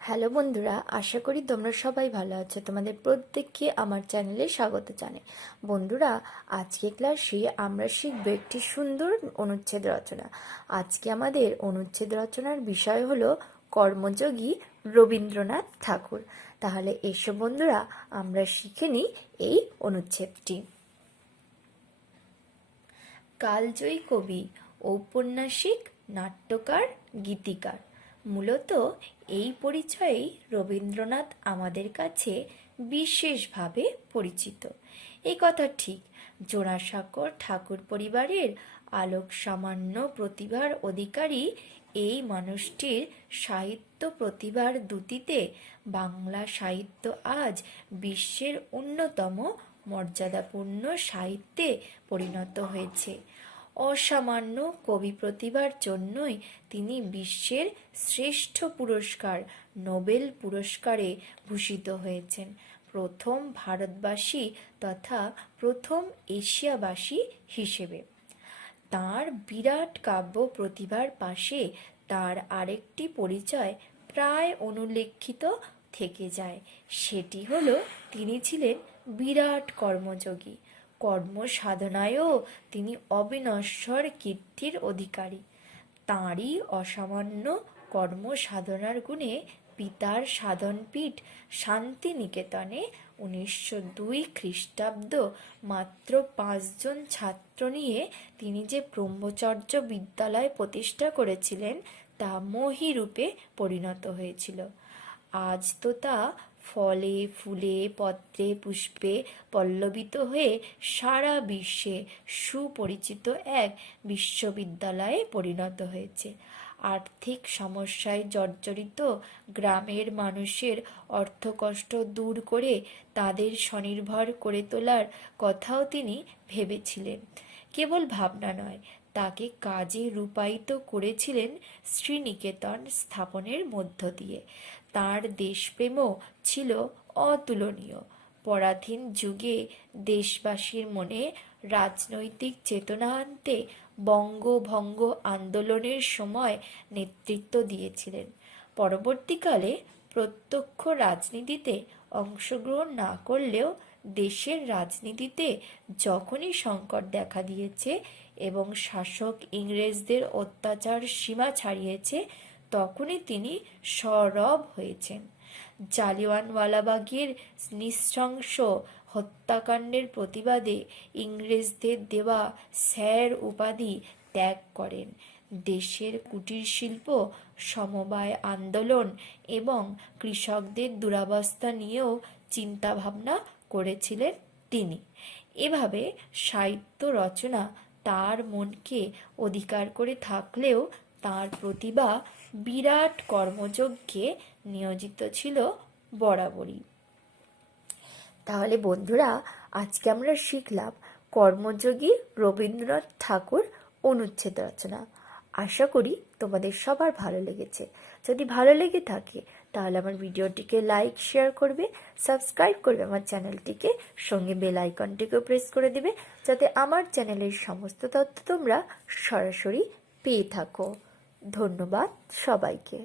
Hello বন্ধুরা, আশা করি তোমরা সবাই ভালো আছো। তোমাদের প্রত্যেককে আমার চ্যানেলে স্বাগত জানাই। বন্ধুরা, আজকে ক্লাসে আমরা শিখব একটি সুন্দর অনুচ্ছেদ রচনা। আজকে আমাদের অনুচ্ছেদ রচনার বিষয় হলো কর্মযোগী রবীন্দ্রনাথ ঠাকুর। তাহলে এসো বন্ধুরা, আমরা শিখে নিই এই অনুচ্ছেদটি। কালজয়ী কবি, ঔপন্যাসিক, নাট্যকার, গীতিকার। মূলত এই পরিচয়েই রবীন্দ্রনাথ আমাদের কাছে বিশেষভাবে পরিচিত। এই কথা ঠিক, জোড়াসাঁকোর ঠাকুর পরিবারের আলোক সামান্য প্রতিভার অধিকারী এই মানুষটির সাহিত্য প্রতিভার দ্যুতিতে বাংলা সাহিত্য আজ বিশ্বের অন্যতম মর্যাদাপূর্ণ সাহিত্যে পরিণত হয়েছে। অসামান্য কবি প্রতিভার জন্যই তিনি বিশ্বের শ্রেষ্ঠ পুরস্কার নোবেল পুরস্কারে ভূষিত হয়েছেন, প্রথম ভারতবাসী তথা প্রথম এশিয়াবাসী হিসেবে। তাঁর বিরাট কাব্য প্রতিভার পাশে তার আরেকটি পরিচয় প্রায় অনুল্লেখিত থেকে যায়, সেটি হলো তিনি ছিলেন বিরাট কর্মযোগী। কর্মসাধনায়ও তিনি অবিনশ্বর কীর্তির অধিকারী। তাঁরই অসামান্য কর্মসাধনার গুণে পিতার সাধনপীঠ শান্তিনিকেতনে 1902 খ্রিস্টাব্দ মাত্র 5 জন ছাত্র নিয়ে তিনি যে ব্রহ্মচর্য বিদ্যালয় প্রতিষ্ঠা করেছিলেন তা মহীরূপে পরিণত হয়েছিল। আজ তো তা ফলে ফুলে পত্রে পুষ্পে পল্লবিত হয়ে সারা বিশ্বে সুপরিচিত এক বিশ্ববিদ্যালয়ে পরিণত হয়েছে। আর্থিক সমস্যায় জর্জরিত গ্রামের মানুষের অর্থকষ্ট দূর করে তাদের স্বনির্ভর করে তোলার কথাও তিনি ভেবেছিলেন। কেবল ভাবনা নয়, তাকে কাজে রূপায়িত করেছিলেন শ্রীনিকেতন স্থাপনের মধ্য দিয়ে। তাঁর দেশপ্রেমও ছিল অতুলনীয়। পরাধীন যুগে দেশবাসীর মনে রাজনৈতিক চেতনা আনতে বঙ্গভঙ্গ আন্দোলনের সময় নেতৃত্ব দিয়েছিলেন। পরবর্তীকালে প্রত্যক্ষ রাজনীতিতে অংশগ্রহণ না করলেও দেশের রাজনীতিতে যখনই সংকট দেখা দিয়েছে এবং শাসক ইংরেজদের অত্যাচার সীমা ছাড়িয়েছে, তখনই তিনি সরব হয়েছেন। জালিয়ানওয়ালাবাগের নৃশংস হত্যাকাণ্ডের প্রতিবাদে ইংরেজদের দেওয়া স্যার উপাধি ত্যাগ করেন। দেশের কুটির শিল্প, সমবায় আন্দোলন এবং কৃষকদের দুরবস্থা নিয়েও চিন্তাভাবনা করেছিলেন তিনি। এভাবে সাহিত্য রচনা তার মনকে অধিকার করে থাকলেও তার প্রতিভা বিরাট কর্মযজ্ঞে নিয়োজিত ছিল বরাবরই। তাহলে বন্ধুরা, আজকে আমরা শিখলাম কর্মযোগী রবীন্দ্রনাথ ঠাকুর অনুচ্ছেদ রচনা। আশা করি তোমাদের সবার ভালো লেগেছে। যদি ভালো লেগে থাকে তাহলে আমার ভিডিওটিকে লাইক, শেয়ার করবে, সাবস্ক্রাইব করবে আমার চ্যানেলটিকে, সঙ্গে বেল আইকনটিকেও প্রেস করে দেবে, যাতে আমার চ্যানেলের সমস্ত তথ্য তোমরা সরাসরি পেয়ে থাকো। ধন্যবাদ সবাইকে।